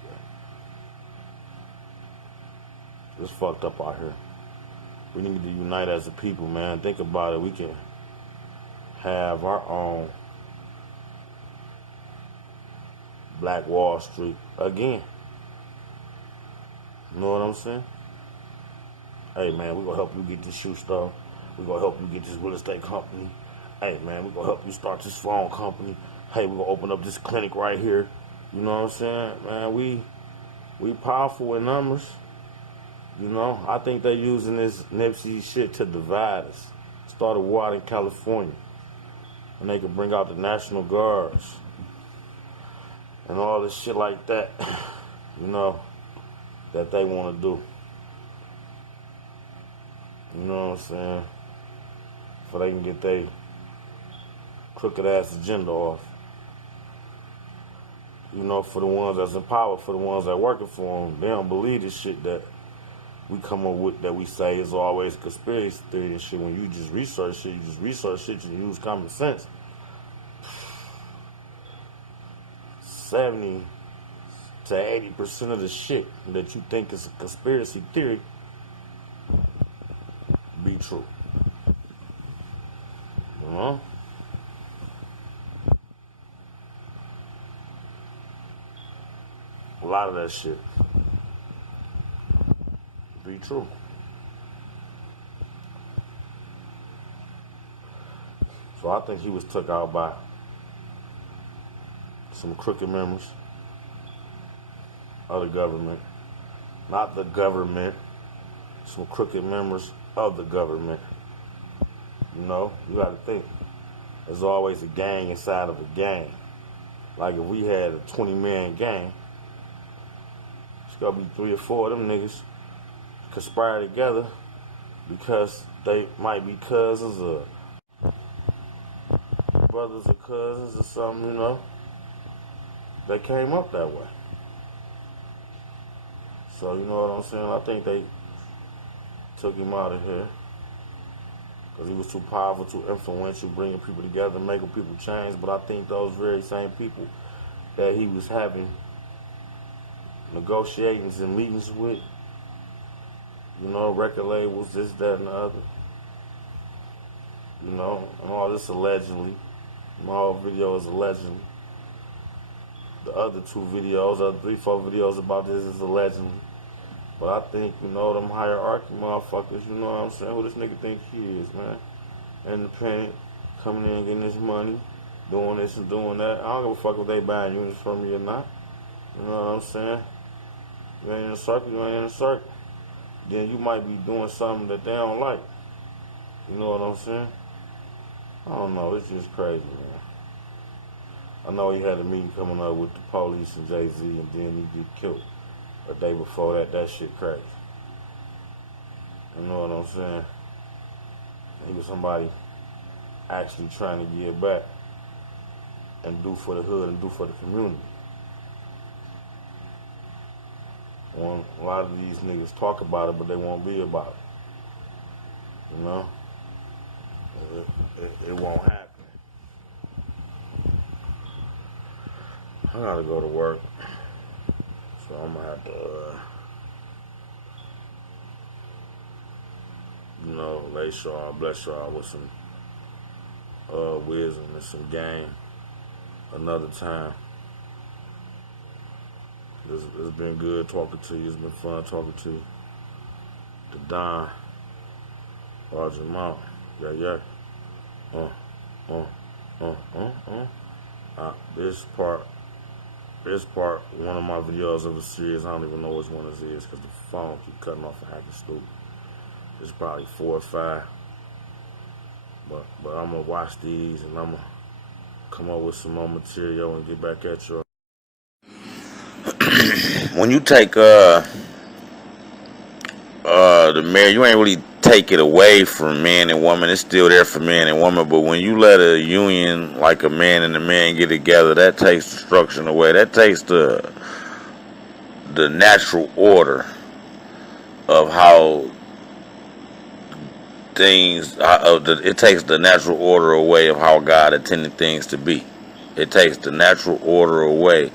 It's fucked up out here. We need to unite as a people, man. Think about it. We can have our own Black Wall Street again. You know what I'm saying? Hey, man, we're going to help you get this shoe store. We're going to help you get this real estate company. Hey, man, we're going to help you start this phone company. Hey, we're going to open up this clinic right here. You know what I'm saying? Man, we powerful in numbers. You know, I think they're using this Nipsey shit to divide us. Start a war out in California. And they can bring out the National Guards. And all this shit like that. You know, that they want to do. You know what I'm saying? So they can get their crooked ass agenda off. You know, for the ones that's in power, for the ones that working for them, they don't believe this shit that we come up with that we say is always conspiracy theory and shit. When you just research shit, you use common sense. 70 to 80% of the shit that you think is a conspiracy theory be true. You know? A lot of that shit be true. So I think he was took out by some crooked members of the government. Not the government. Some crooked members of the government. You know, you gotta think. There's always a gang inside of a gang. Like if we had a 20-man gang, it's gonna be 3 or 4 of them niggas conspire together because they might be cousins or brothers or cousins or something, you know. They came up that way. So, you know what I'm saying? I think they took him out of here because he was too powerful, too influential, bringing people together, making people change. But I think those very same people that he was having negotiations and meetings with, you know, record labels, this, that, and the other, you know, and all this allegedly. My whole video is allegedly. The other 2 videos, or 3, 4 videos about this is allegedly. But I think, you know, them hierarchy motherfuckers, you know what I'm saying? Who this nigga think he is, man? Independent, coming in, getting this money, doing this and doing that. I don't give a fuck if they buying units from me or not. You know what I'm saying? You ain't in a circle, you ain't in a circle. Then you might be doing something that they don't like. You know what I'm saying? I don't know, it's just crazy, man. I know he had a meeting coming up with the police and Jay-Z, and then he get killed a day before that. That shit crazy. You know what I'm saying? He was somebody actually trying to give back and do for the hood and do for the community. When a lot of these niggas talk about it, but they won't be about it. You know? It won't happen. I gotta go to work, so I'm gonna have to, you know, lace y'all, bless y'all with some wisdom and some game another time. It's been good talking to you. It's been fun talking to you. The Don, Roger Mount, yeah. This part, one of my videos of a series, I don't even know which one this is because the phone keep cutting off and acting stupid. It's probably 4 or 5. But I'm going to watch these and I'm going to come up with some more material and get back at you. When you take the marriage, you ain't really take it away from man and woman. It's still there for man and woman. But when you let a union like a man and a man get together, that takes the structure away. That takes the natural order of how things. It takes the natural order away of how God intended things to be. It takes the natural order away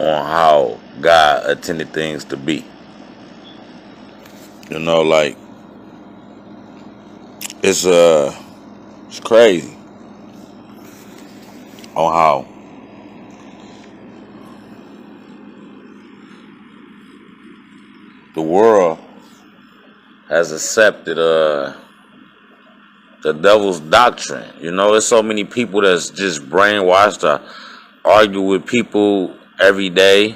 on how God intended things to be. You know, like it's crazy on how the world has accepted the devil's doctrine. You know, there's so many people that's just brainwashed to argue with people every day,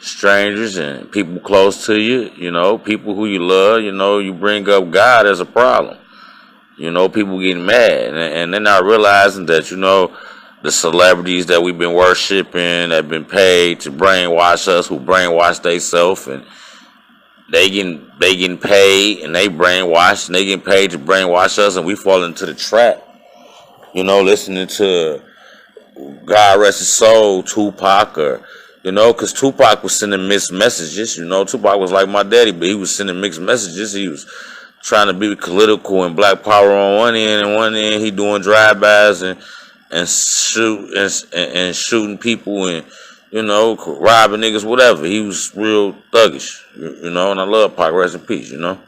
strangers and people close to you, you know, people who you love. You know, you bring up God as a problem. You know, people getting mad, and they're not realizing that, you know, the celebrities that we've been worshiping have been paid to brainwash us, who brainwash themselves, and they getting paid, and they brainwash, and they getting paid to brainwash us, and we fall into the trap. You know, listening to God rest his soul, Tupac, or You know, because Tupac was sending mixed messages. You know, Tupac was like my daddy, but he was sending mixed messages. He was trying to be political and black power on one end, and one end he doing drive-bys and shooting people and, you know, robbing niggas, whatever. He was real thuggish, you know, and I love Pac, rest in peace, you know,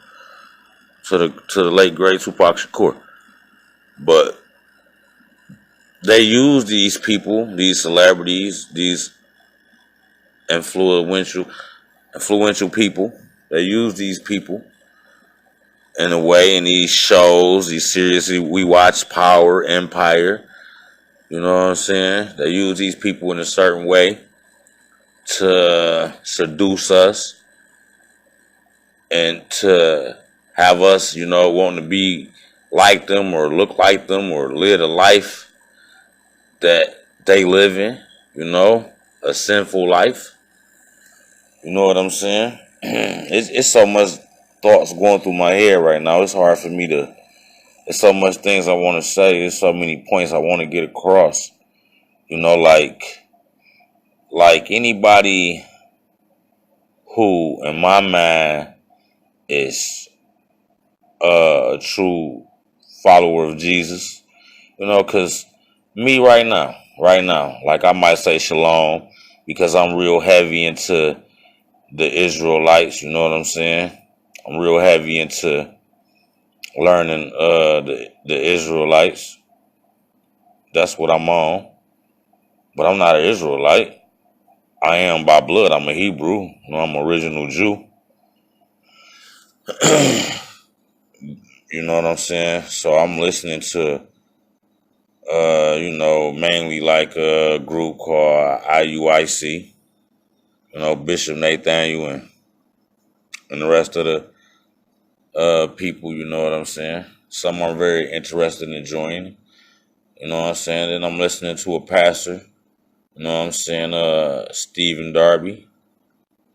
to the late great Tupac Shakur. But they use these people, these celebrities, these influential people. They use these people in a way in these shows, these series. We watch Power, Empire. You know what I'm saying? They use these people in a certain way to seduce us and to have us, you know, wanting to be like them or look like them or live the life that they live in, you know, a sinful life. You know what I'm saying? It's so much thoughts going through my head right now. It's hard for me to, there's so much things I want to say. There's so many points I want to get across. You know, like anybody who, in my mind, is a true follower of Jesus. You know, because me right now, like I might say shalom because I'm real heavy into the Israelites. You know what I'm saying? I'm real heavy into learning the Israelites. That's what I'm on. But I'm not an Israelite. I am by blood. I'm a Hebrew. You know, I'm an original Jew. You know what I'm saying? So I'm listening to, you know, mainly like a group called IUIC. You know, Bishop Nathaniel and the rest of the people, you know what I'm saying? Some I'm very interested in joining. You know what I'm saying? Then I'm listening to a pastor. You know what I'm saying? Stephen Darby.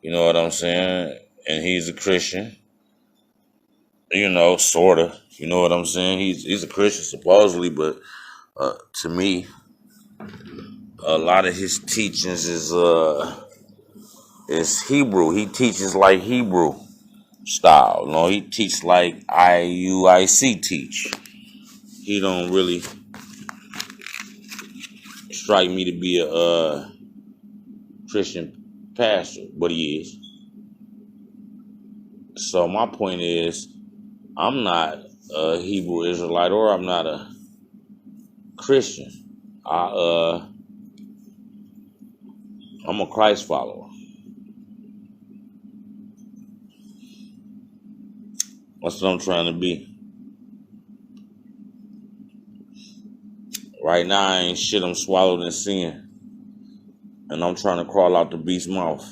You know what I'm saying? And he's a Christian. You know, sorta. You know what I'm saying? He's a Christian supposedly, but to me, a lot of his teachings is Hebrew. He teaches like Hebrew style. You know, he teaches like IUIC teach. He don't really strike me to be a Christian pastor, but he is. So my point is, I'm not a Hebrew Israelite or I'm not a Christian. I'm a Christ follower. That's what I'm trying to be. Right now, I ain't shit. I'm swallowed in sin. And I'm trying to crawl out the beast's mouth.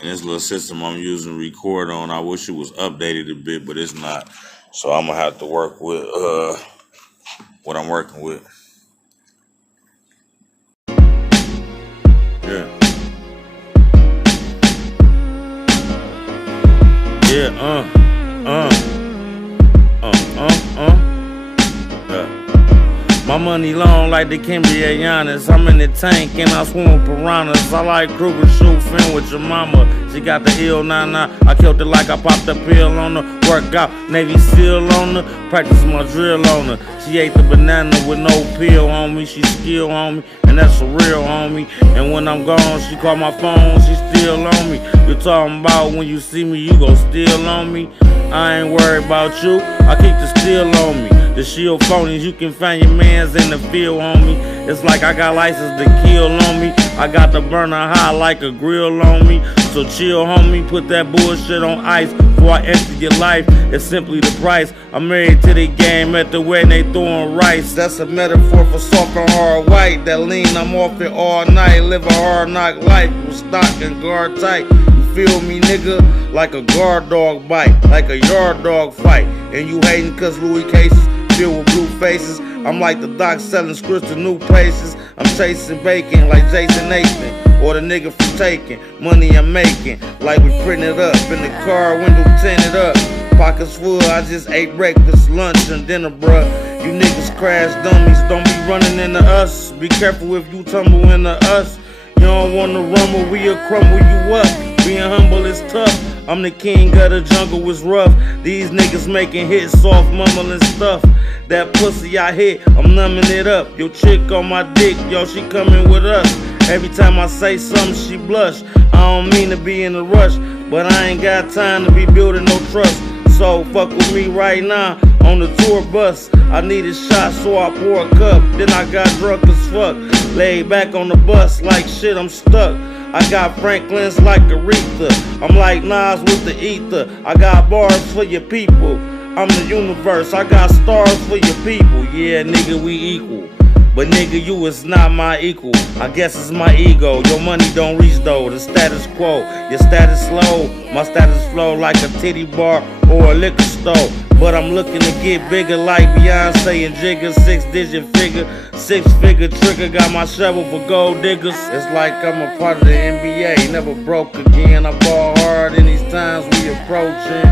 And this little system I'm using to record on, I wish it was updated a bit, but it's not. So I'm going to have to work with what I'm working with. Yeah. Yeah, yeah. My money long like the Kimberly Giannis. I'm in the tank and I swim with piranhas. I like Kruger shoot film with your mama. She got the ill 99. I killed it like I popped the pill on her. Work out, Navy SEAL on her. Practice my drill on her. She ate the banana with no peel on me. She skill on me, and that's a real homie. And when I'm gone, she call my phone. She still on me. You talking about when you see me, you gon' steal on me. I ain't worried about you. I keep the steel on me. The shield phonies, you can find your mans in the field, homie. It's like I got license to kill on me. I got the burner high like a grill on me. So chill, homie, put that bullshit on ice before I enter your life. It's simply the price. I'm married to the game at the wedding, they throwing rice. That's a metaphor for soft and hard white. That lean, I'm off it all night. Live a hard knock life with stock and guard tight. Feel me, nigga, like a guard dog bite, like a yard dog fight. And you hating cause Louis cases filled with blue faces. I'm like the doc selling scripts to new places. I'm chasing bacon like Jason Nathan. or the nigga from taking. Money I'm making, like we printing it up. In the car, window tinted up. Pockets full, I just ate breakfast, lunch, and dinner, bruh. You niggas crash dummies, don't be running into us. Be careful if you tumble into us. You don't wanna rumble, we'll crumble you up. Being humble is tough. I'm the king of the jungle, it's rough. These niggas making hits, soft mumbling stuff. That pussy I hit, I'm numbing it up. Your chick on my dick, yo, she coming with us. Every time I say something, she blush. I don't mean to be in a rush, but I ain't got time to be building no trust. So fuck with me right now on the tour bus. I need a shot, so I pour a cup. Then I got drunk as fuck. Laid back on the bus like shit, I'm stuck. I got Franklin's like Aretha. I'm like Nas with the ether. I got bars for your people. I'm the universe. I got stars for your people. Yeah, nigga, we equal. But nigga, you is not my equal. I guess it's my ego. Your money don't reach though. The status quo. Your status low. My status flow like a titty bar or a liquor store. But I'm looking to get bigger like Beyonce and Jigga. 6-digit figure, 6-figure trigger. Got my shovel for gold diggers. It's like I'm a part of the NBA. Never broke again. I ball hard in these times we approaching.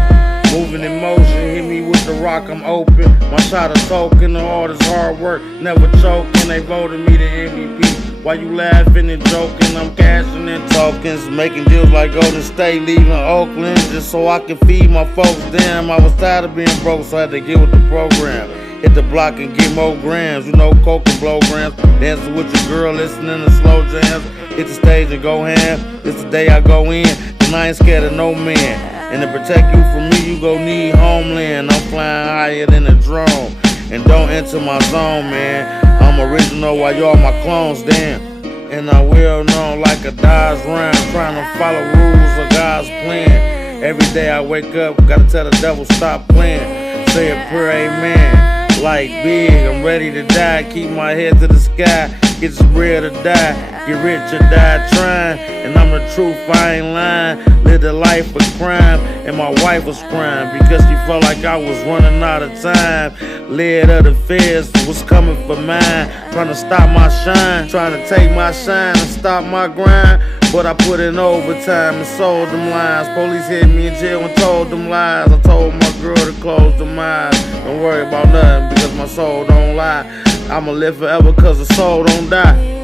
Moving in motion, hit me with the rock, I'm open. My shot a token of all this hard work, never choking. They voted me the MVP. Why you laughing and joking? I'm cashing in tokens, making deals like Golden State, leaving Oakland just so I can feed my folks. Damn, I was tired of being broke, so I had to get with the program. Hit the block and get more grams, you know, coke and blow grams. Dancing with your girl, listening to slow jams. Hit the stage and go ham. It's the day I go in, and I ain't scared of no man. And to protect you from me, you gon' need homeland. I'm flying higher than a drone. And don't enter my zone, man. I'm original while y'all my clones, damn. And I'm well known like a Dodge Ram, trying to follow rules of God's plan. Every day I wake up, gotta tell the devil stop playing. Say a prayer, amen. Like big, I'm ready to die. Keep my head to the sky. Get some bread or die. Get rich or die trying. And I'm the truth, I ain't lying. Lived a life of crime, and my wife was crying because she felt like I was running out of time. Led of the feds was coming for mine, trying to stop my shine, trying to take my shine and stop my grind. But I put in overtime and sold them lines. Police hit me in jail and told them lies. I told my girl to close them eyes. Don't worry about nothing because my soul don't lie. I'ma live forever cause the soul don't die.